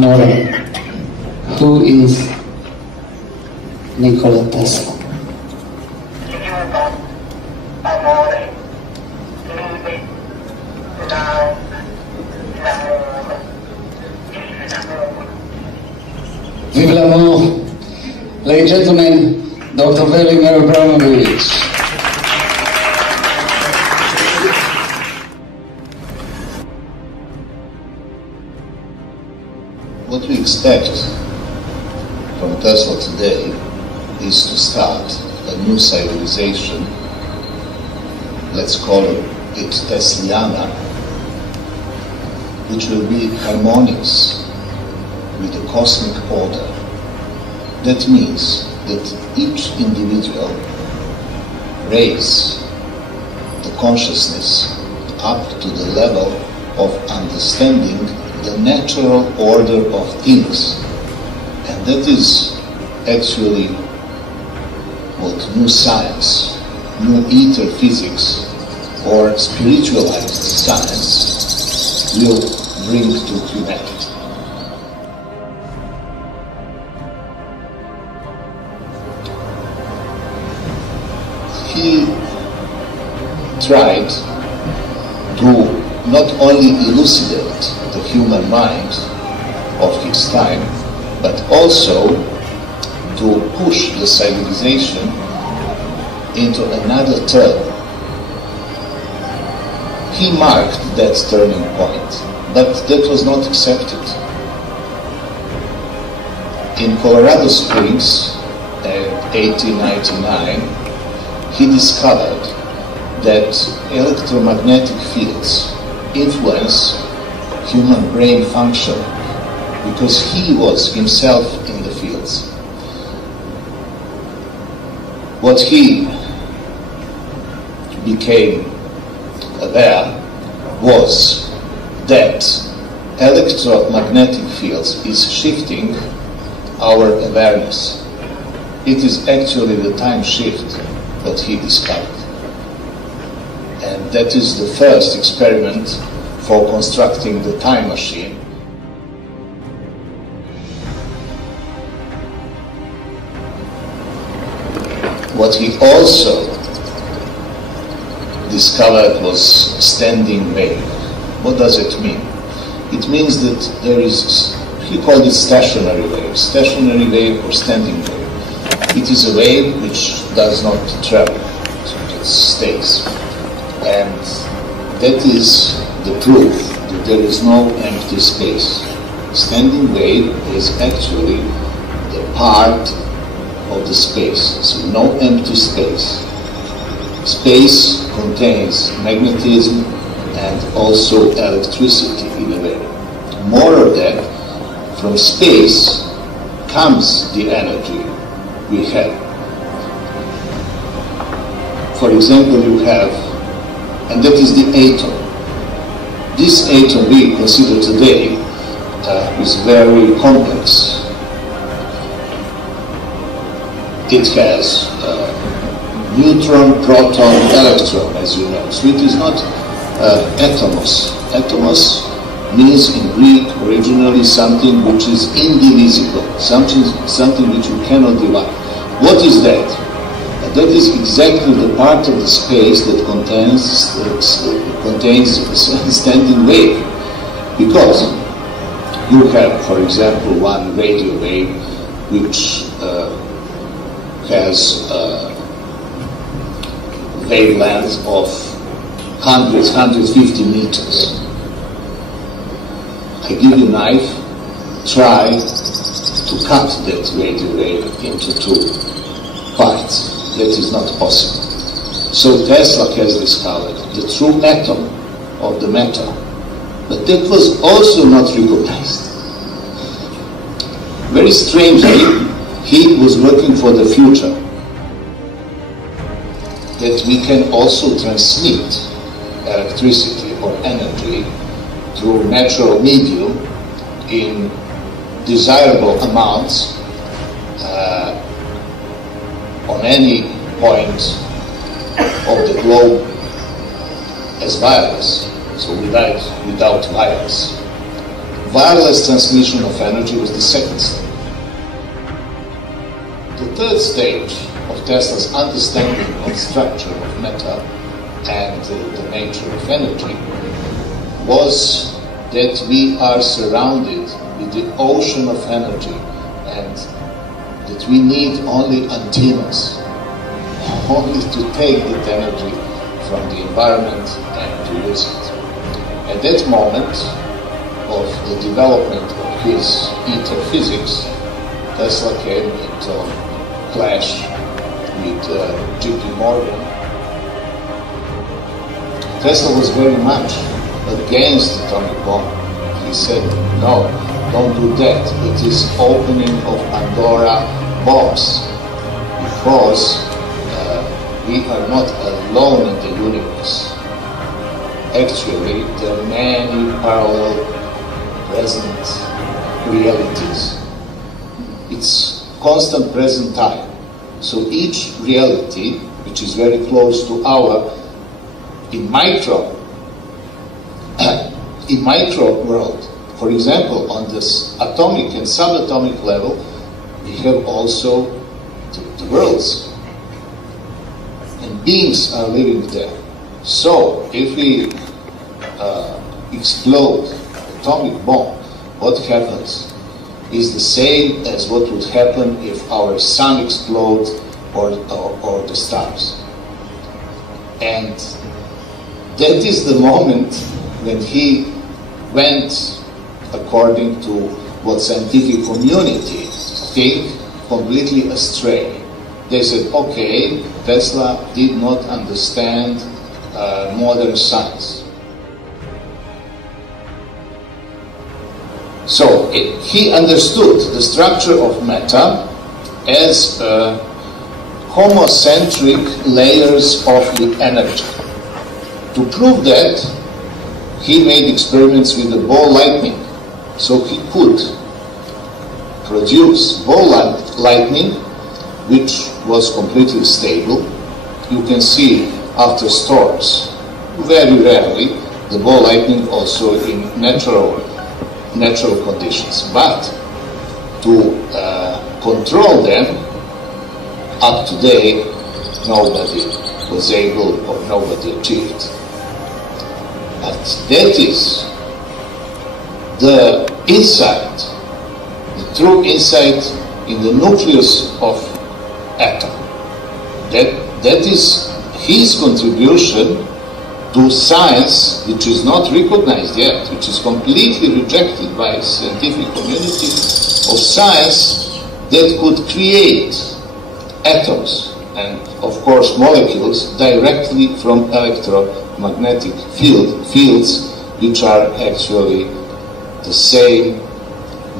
Nora, who is Nikola Tesla? Vive l'amour! Ladies and gentlemen, Dr. Velimir Abramovich. What we expect from Tesla today is to start a new civilization, let's call it Tesliana, which will be harmonious with the cosmic order. That means that each individual raise the consciousness up to the level of understanding the natural order of things. And that is actually what new science, new ether physics, or spiritualized science will bring to humanity. He tried to not only elucidate the human mind of his time, but also to push the civilization into another turn. He marked that turning point, but that was not accepted. In Colorado Springs, in 1899, he discovered that electromagnetic fields influence human brain function because he was himself in the fields. What he became aware was that electromagnetic fields is shifting our awareness. It is actually the time shift that he discovered. And that is the first experiment for constructing the time machine. What he also discovered was standing wave. What does it mean? It means that there is, he called it stationary wave or standing wave. It is a wave which does not travel, so it stays. And that is the proof that there is no empty space. Standing wave is actually the part of the space, so no empty space. Space contains magnetism and also electricity in a way. More of that, from space comes the energy we have. For example, you have, and that is the atom. This atom we consider today is very complex. It has neutron, proton, electron, as you know. So it is not atomos. Atomos means in Greek originally something which is indivisible, something which you cannot divide. What is that? That is exactly the part of the space that contains standing wave. Because you have, for example, one radio wave which has a wavelength of 150 meters. I give you a knife, try to cut that radio wave into two parts. That is not possible. So Tesla has discovered the true atom of the matter, but that was also not recognized. Very strangely, he was working for the future, that we can also transmit electricity or energy through natural medium in desirable amounts on any point of the globe as virus, so without virus. wireless transmission of energy was the second step. The third stage of Tesla's understanding of structure of matter and the nature of energy was that we are surrounded with the ocean of energy and that we need only antennas, only to take that energy from the environment and to use it. At that moment of the development of his ether physics, Tesla came into clash with J.P. Morgan. Tesla was very much against the atomic bomb. He said, no, don't do that. It is opening of Pandora box, because we are not alone in the universe. Actually, there are many parallel present realities. It's constant present time. So each reality, which is very close to our, in micro world, for example, on this atomic and subatomic level, we have also the worlds, and beings are living there. So if we explode atomic bomb, what happens is the same as what would happen if our sun explodes or the stars. And that is the moment when he went, according to what scientific community think, completely astray. They said, okay, Tesla did not understand modern science. So he understood the structure of matter as homocentric layers of the energy. To prove that, he made experiments with the ball lightning. So he could produce ball lightning, which was completely stable. You can see after storms, very rarely, the ball lightning also in natural conditions. But to control them, up to date, nobody was able or nobody achieved. But that is the insight, the true insight in the nucleus of atom. That is his contribution to science, which is not recognized yet, which is completely rejected by the scientific community, of science that could create atoms and, of course, molecules directly from electromagnetic fields, which are actually the same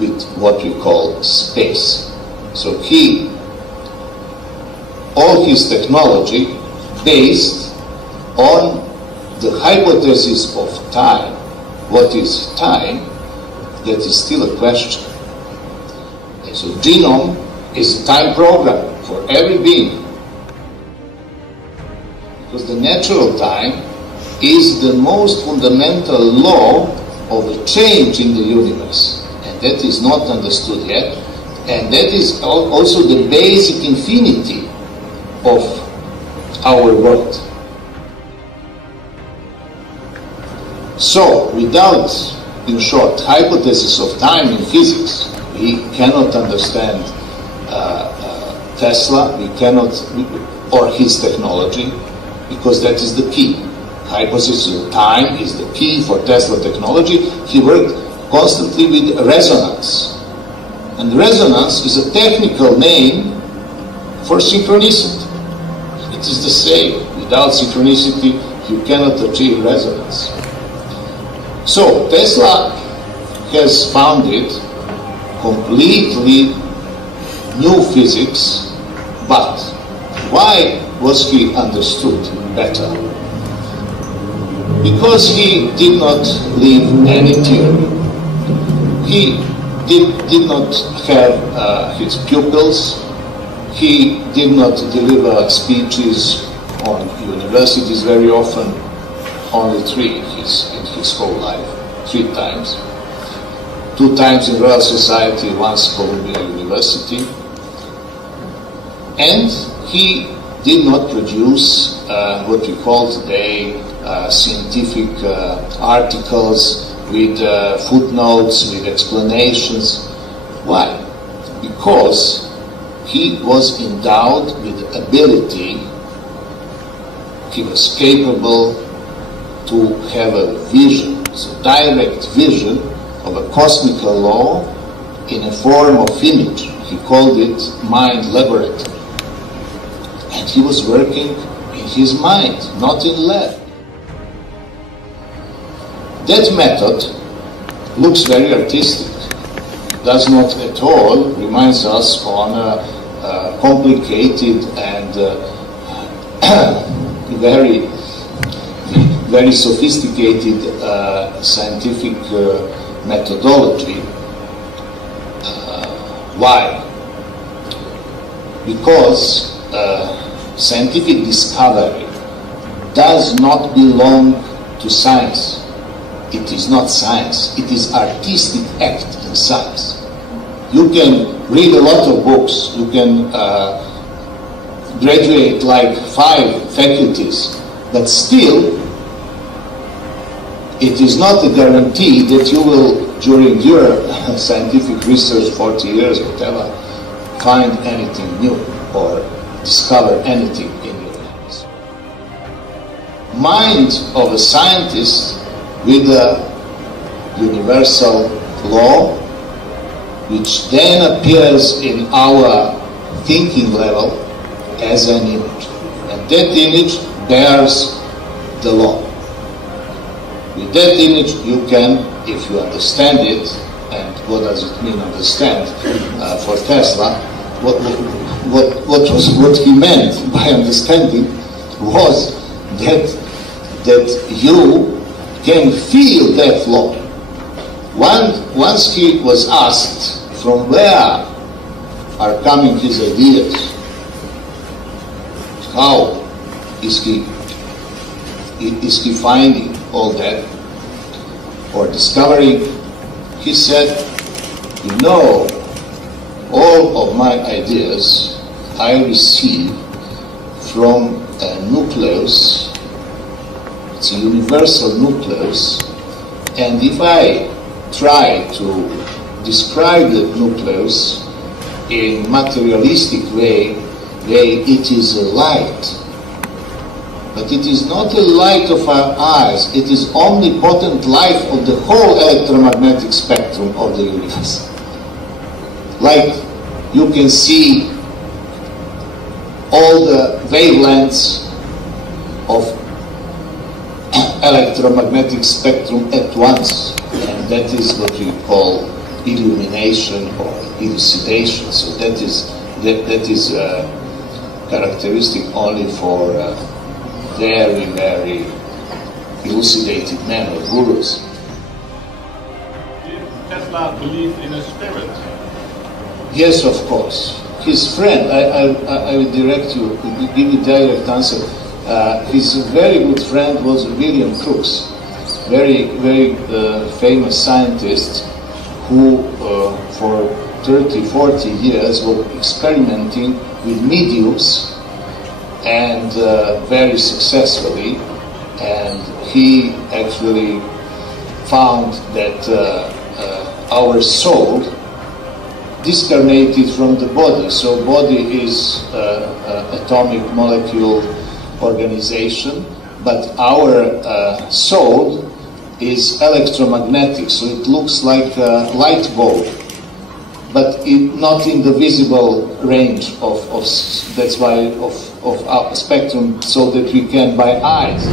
with what we call space. So all his technology based on the hypothesis of time. What is time? That is still a question. And so genome is a time program for every being. Because the natural time is the most fundamental law of a change in the universe. And that is not understood yet. And that is also the basic infinity of our world. So, without, in short, hypothesis of time in physics, we cannot understand Tesla, or his technology, because that is the key. Hypothesis of time is the key for Tesla technology. He worked constantly with resonance. And resonance is a technical name for synchronicity. It is the same. Without synchronicity, you cannot achieve resonance. So, Tesla has founded completely new physics, but why was he understood better? Because he did not leave any theory. He did not have his pupils. He did not deliver speeches on universities very often, only 3 in his whole life, 3 times. 2 times in Royal Society, once Columbia University. And he did not produce what we call today scientific articles with footnotes, with explanations. Why? Because he was endowed with the ability, he was capable to have a vision, a direct vision of a cosmical law in a form of image. He called it mind laboratory. And he was working in his mind, not in lab. That method looks very artistic, does not at all reminds us on a complicated and very sophisticated scientific methodology. Why? Because scientific discovery does not belong to science. It is not science. It is artistic act in science. You can read a lot of books. You can graduate like 5 faculties, but still it is not a guarantee that you will, during your scientific research, 40 years, whatever, find anything new or discover anything in your lives. Mind of a scientist with a universal law, which then appears in our thinking level as an image. And that image bears the law. With that image you can, if you understand it, and what does it mean understand for Tesla, what he meant by understanding was that you can feel that law. Once he was asked from where are coming his ideas, how is he finding all that or discovering, he said, you know, all of my ideas I receive from a nucleus. It's a universal nucleus, and if I try to describe the nucleus in materialistic way, it is a light. But it is not a light of our eyes, it is omnipotent light of the whole electromagnetic spectrum of the universe. Like you can see all the wavelengths of electromagnetic spectrum at once, and that is what we call illumination or elucidation. So that is characteristic only for very elucidated men or gurus. Did Tesla believe in a spirit? Yes, of course. His friend, I will direct you, give you direct answer. His very good friend was William Crookes, very famous scientist who for 30-40 years was experimenting with mediums, and very successfully, and he actually found that our soul discarnated from the body. So body is atomic molecule organization, but our soul is electromagnetic, so it looks like a light bulb, but not in the visible range of that's why of our spectrum, so that we can by eyes